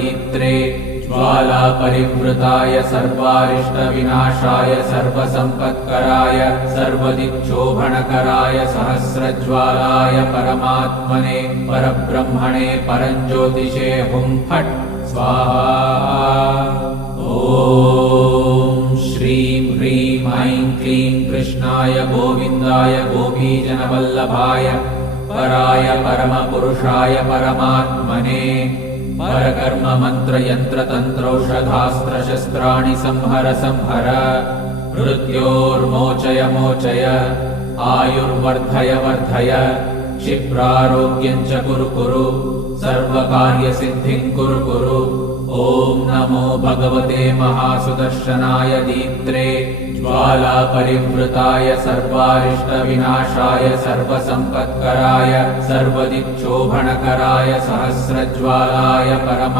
दीप्त्रे ज्वाला परिवृताय सर्वारिष्टविनाशाय सर्वसम्पत्कराय सर्वदिक्शोभनकराय सहस्रज्वालाय परमात्मने परब्रह्मणे परञ्ज्योतिषे हुं फट् स्वाहा। ॐ श्रीं ह्रीं ऐं क्लीं कृष्णाय गोविन्दाय गोपीजनवल्लभाय पराय परमपुरुषाय परमात्मने परकर्म मंत्र यंत्र तंत्रौषधास्त्र शस्त्राणि संहर संहर मृत्योर्मोचय मोचय आयुर्वर्धय वर्धय क्षिप्रारोग्यं च कुरु कुरु सर्वकार्यसिद्धिं कुरु कुरु। ॐ नमो भगवते महासुदर्शनाय दीप्त्रे ज्वाला परिवृताय सर्वारिष्टविनाशाय सर्वसम्पत्कराय सर्वदिक्शोभनकराय सहस्रज्वालाय परम